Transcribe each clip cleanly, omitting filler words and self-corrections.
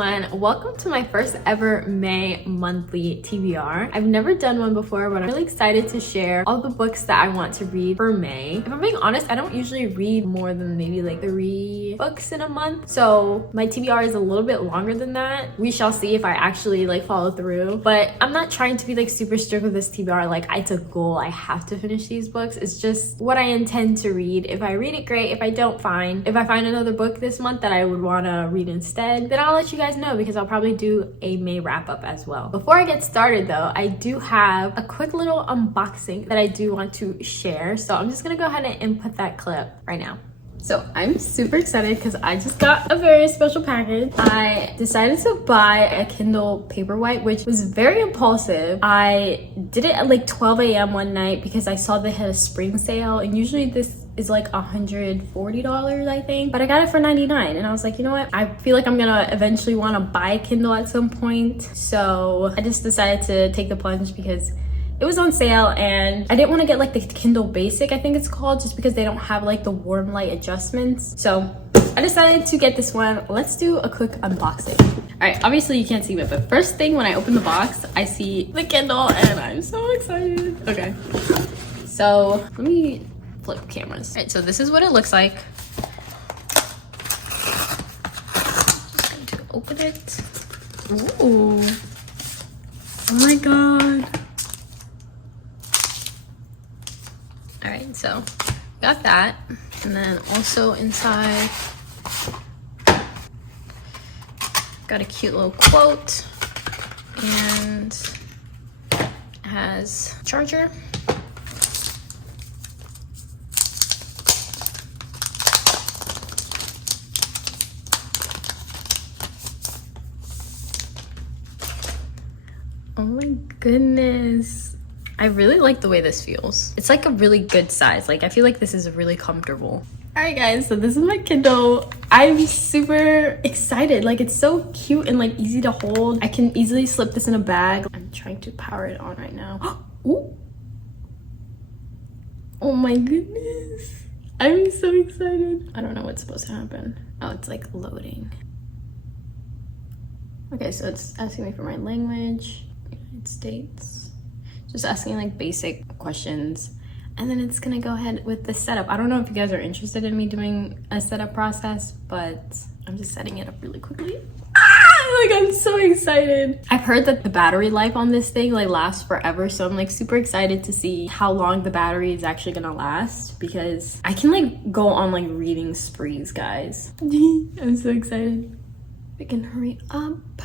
everyone, welcome to my first ever May monthly TBR. I've never done one before, but I'm really excited to share all the books that I want to read for May. If I'm being honest, I don't usually read more than maybe like 3 books in a month, so my TBR is a little bit longer than that. We shall see if I actually like follow through, but I'm not trying to be like super strict with this TBR, like it's a goal, I have to finish these books. It's just what I intend to read. If I read it, great. If I don't, fine. If I find another book this month that I would want to read instead, then I'll let you guys know, because I'll probably do a May wrap up as well. Before I get started though, I do have a quick little unboxing that I do want to share, so I'm just gonna go ahead and input that clip right now. So I'm super excited because I just got a very special package. I decided to buy a Kindle Paperwhite, which was very impulsive. I did it at like 12 a.m. one night because I saw they had a spring sale, and usually this is like $140, I think, but I got it for $99, and I was like, you know what, I feel like I'm gonna eventually want to buy a Kindle at some point, so I just decided to take the plunge because it was on sale, and I didn't want to get like the Kindle Basic, I think it's called, just because they don't have like the warm light adjustments. So I decided to get this one. Let's do a quick unboxing. All right, obviously you can't see it, but first thing when I open the box, I see the Kindle and I'm so excited. Okay, so let me flip cameras. All right, so this is what it looks like. Just going to open it. Ooh, oh my god. All right, so got that, and then also inside got a cute little quote, and it has a charger. Oh my goodness. I really like the way this feels. It's like a really good size. Like I feel like this is really comfortable. All right guys, so this is my Kindle. I'm super excited. Like it's so cute and like easy to hold. I can easily slip this in a bag. I'm trying to power it on right now. Ooh. Oh my goodness. I'm so excited. I don't know what's supposed to happen. Oh, it's like loading. Okay, so it's asking me for my language, United States. Just asking like basic questions, and then it's gonna go ahead with the setup. I don't know if you guys are interested in me doing a setup process, but I'm just setting it up really quickly. Like I'm so excited. I've heard that the battery life on this thing like lasts forever, so I'm like super excited to see how long the battery is actually gonna last, because I can like go on like reading sprees, guys. I'm so excited. We can hurry up.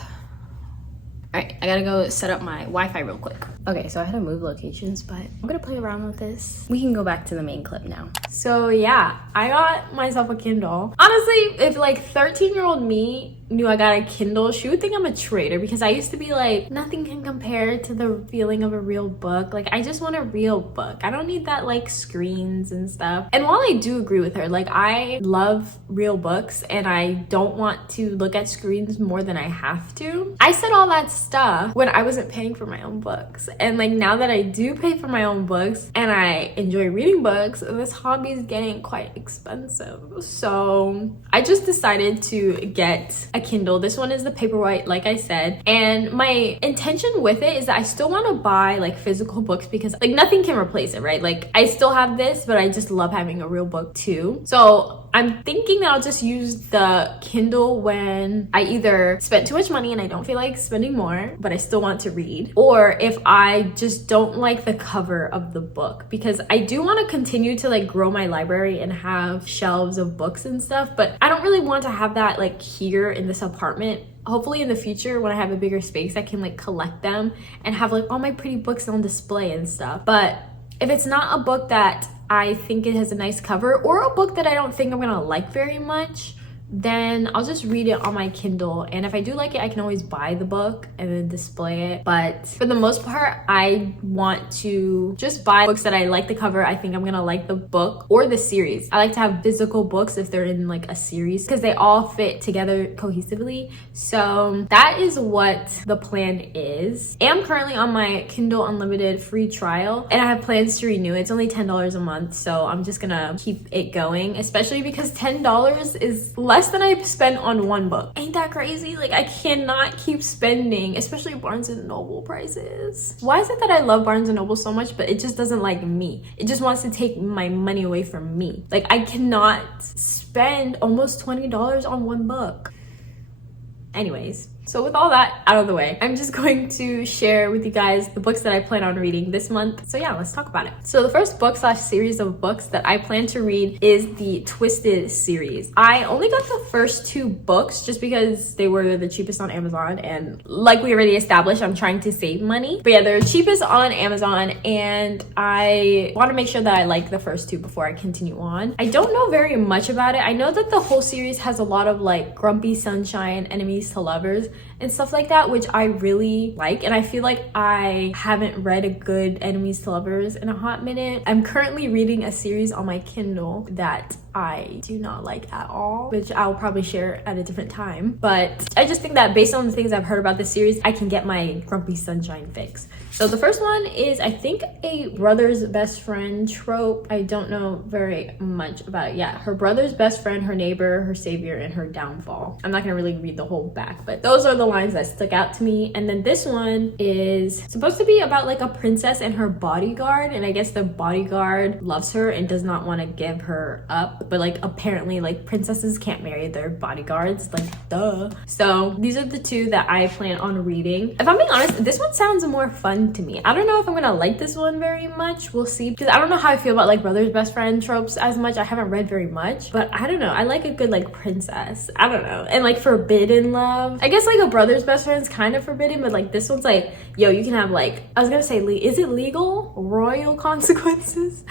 All right, I gotta go set up my Wi-Fi real quick. Okay, so I had to move locations, but I'm gonna play around with this. We can go back to the main clip now. So yeah, I got myself a Kindle. Honestly, if like 13-year-old me knew I got a Kindle, she would think I'm a traitor, because I used to be like, nothing can compare to the feeling of a real book. Like I just want a real book. I don't need that like screens and stuff. And while I do agree with her, like I love real books and I don't want to look at screens more than I have to, I said all that stuff when I wasn't paying for my own books. And like now that I do pay for my own books and I enjoy reading books, this hobby is getting quite expensive. So I just decided to get a Kindle. This one is the Paperwhite, like I said, and my intention with it is that I still want to buy like physical books, because like nothing can replace it, right? Like I still have this, but I just love having a real book too. So I'm thinking that I'll just use the Kindle when I either spent too much money and I don't feel like spending more, but I still want to read, or if I just don't like the cover of the book, because I do want to continue to like grow my library and have shelves of books and stuff, but I don't really want to have that like here in this apartment. Hopefully in the future when I have a bigger space, I can like collect them and have like all my pretty books on display and stuff. But if it's not a book that I think it has a nice cover, or a book that I don't think I'm gonna like very much, then I'll just read it on my Kindle. And if I do like it, I can always buy the book and then display it. But for the most part, I want to just buy books that I like the cover. I think I'm gonna like the book or the series. I like to have physical books if they're in like a series, because they all fit together cohesively. So that is what the plan is. I'm currently on my Kindle Unlimited free trial, and I have plans to renew. It's only $10 a month, so I'm just gonna keep it going, especially because $10 is less less than I spend on one book. Ain't that crazy? Like, I cannot keep spending, especially Barnes and Noble prices. Why is it that I love Barnes and Noble so much, but it just doesn't like me? It just wants to take my money away from me. Like, I cannot spend almost $20 on one book. Anyways, so with all that out of the way, I'm just going to share with you guys the books that I plan on reading this month. So yeah, let's talk about it. So the first book / series of books that I plan to read is the Twisted series. I only got the first 2 books just because they were the cheapest on Amazon, and like we already established, I'm trying to save money. But yeah, they're cheapest on Amazon, and I want to make sure that I like the first 2 before I continue on. I don't know very much about it. I know that the whole series has a lot of like grumpy sunshine, enemies to lovers, and stuff like that, which I really like, and I feel like I haven't read a good enemies to lovers in a hot minute. I'm currently reading a series on my Kindle that I do not like at all, which I'll probably share at a different time. But I just think that based on the things I've heard about this series, I can get my grumpy sunshine fix. So the first one is, I think, a brother's best friend trope. I don't know very much about it. Yeah, her brother's best friend, her neighbor, her savior, and her downfall. I'm not gonna really read the whole back, but those are the lines that stuck out to me. And then this one is supposed to be about like a princess and her bodyguard, and I guess the bodyguard loves her and does not want to give her up, but like apparently like princesses can't marry their bodyguards, like duh. So these are the 2 that I plan on reading. If I'm being honest, this one sounds more fun to me. I don't know if I'm gonna like this one very much. We'll see, because I don't know how I feel about like brother's best friend tropes as much. I haven't read very much, but I don't know, I like a good like princess, I don't know, and like forbidden love. I guess like a brother's best friend is kind of forbidden, but like this one's like, yo, you can have like, I was gonna say, is it legal? Royal consequences?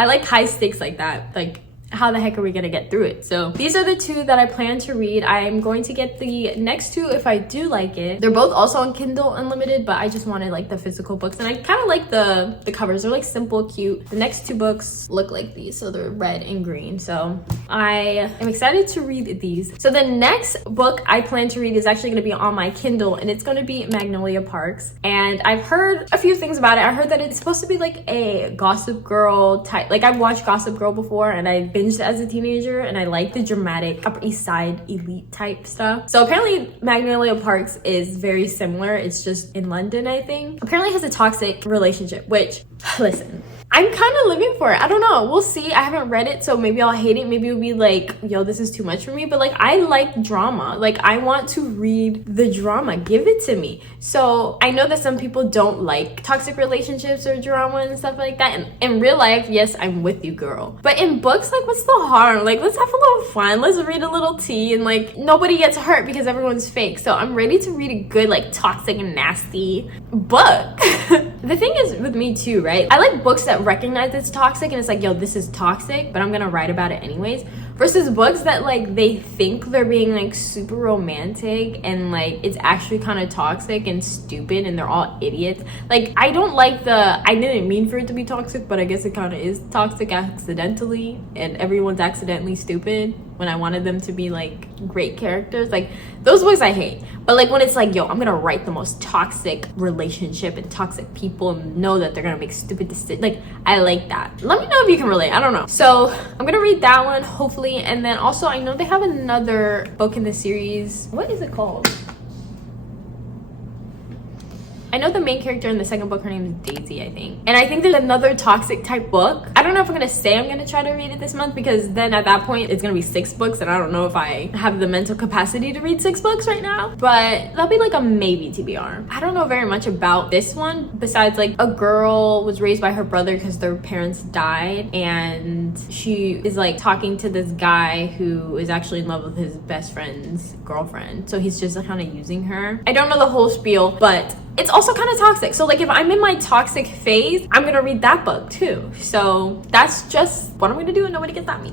I like high stakes like that. Like, how the heck are we gonna get through it? So these are the 2 that I plan to read. I'm going to get the next 2 if I do like it. They're both also on Kindle Unlimited, but I just wanted like the physical books, and I kind of like the covers. They're like simple, cute. The next 2 books look like these, so they're red and green. So I am excited to read these. So the next book I plan to read is actually going to be on my Kindle, and it's going to be Magnolia Parks. And I've heard a few things about it. I heard that it's supposed to be like a Gossip Girl type. Like, I've watched Gossip Girl before, and I binged as a teenager, and I like the dramatic Upper East Side elite type stuff. So apparently Magnolia Parks is very similar. It's just in London, I think. Apparently it has a toxic relationship, which, listen, I'm kind of living for it. I don't know. We'll see. I haven't read it, so maybe I'll hate it. Maybe it'll be like, yo, this is too much for me. But like, I like drama. Like, I want to read the drama. Give it to me. So I know that some people don't like toxic relationships or drama and stuff like that. And in real life, yes, I'm with you, girl. But in books, like, what's the harm? Like, let's have a little fun. Let's read a little tea, and like, nobody gets hurt because everyone's fake. So I'm ready to read a good, like, toxic and nasty book. The thing is with me too, right? I like books that recognize it's toxic and it's like, yo, this is toxic, but I'm gonna write about it anyways, versus books that like they think they're being like super romantic and like it's actually kind of toxic and stupid and they're all idiots. Like, I don't like I didn't mean for it to be toxic, but I guess it kind of is toxic accidentally, and everyone's accidentally stupid when I wanted them to be like great characters. Like, those books I hate. But like, when it's like, yo, I'm gonna write the most toxic relationship and toxic people and know that they're gonna make stupid decisions, like, I like that. Let me know if you can relate. I don't know. So I'm gonna read that one, hopefully. And then also, I know they have another book in the series. What is it called? I know the main character in the second book, her name is Daisy, I think. And I think there's another toxic type book. I don't know if I'm gonna say I'm gonna try to read it this month, because then at that point it's gonna be 6 books, and I don't know if I have the mental capacity to read 6 books right now. But that'll be like a maybe TBR. I don't know very much about this one, besides like a girl was raised by her brother because their parents died, and she is like talking to this guy who is actually in love with his best friend's girlfriend. So he's just kind of using her. I don't know the whole spiel, but it's also kind of toxic. So like, if I'm in my toxic phase, I'm gonna read that book too. So that's just what I'm gonna do, and nobody gets at me.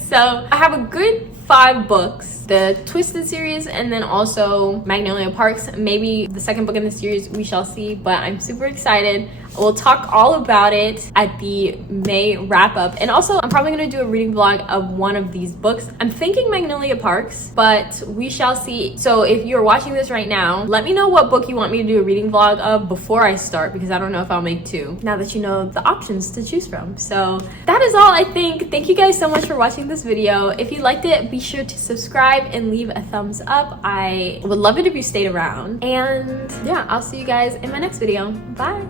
So I have a good 5 books, the Twisted series, and then also Magnolia Parks. Maybe the second book in the series, we shall see, but I'm super excited. We'll talk all about it at the May wrap up. And also, I'm probably gonna do a reading vlog of one of these books. I'm thinking Magnolia Parks, but we shall see. So if you're watching this right now, let me know what book you want me to do a reading vlog of before I start, because I don't know if I'll make 2 now that you know the options to choose from. So that is all, I think. Thank you guys so much for watching this video. If you liked it, be be sure to subscribe and leave a thumbs up. I would love it if you stayed around. And yeah, I'll see you guys in my next video. Bye.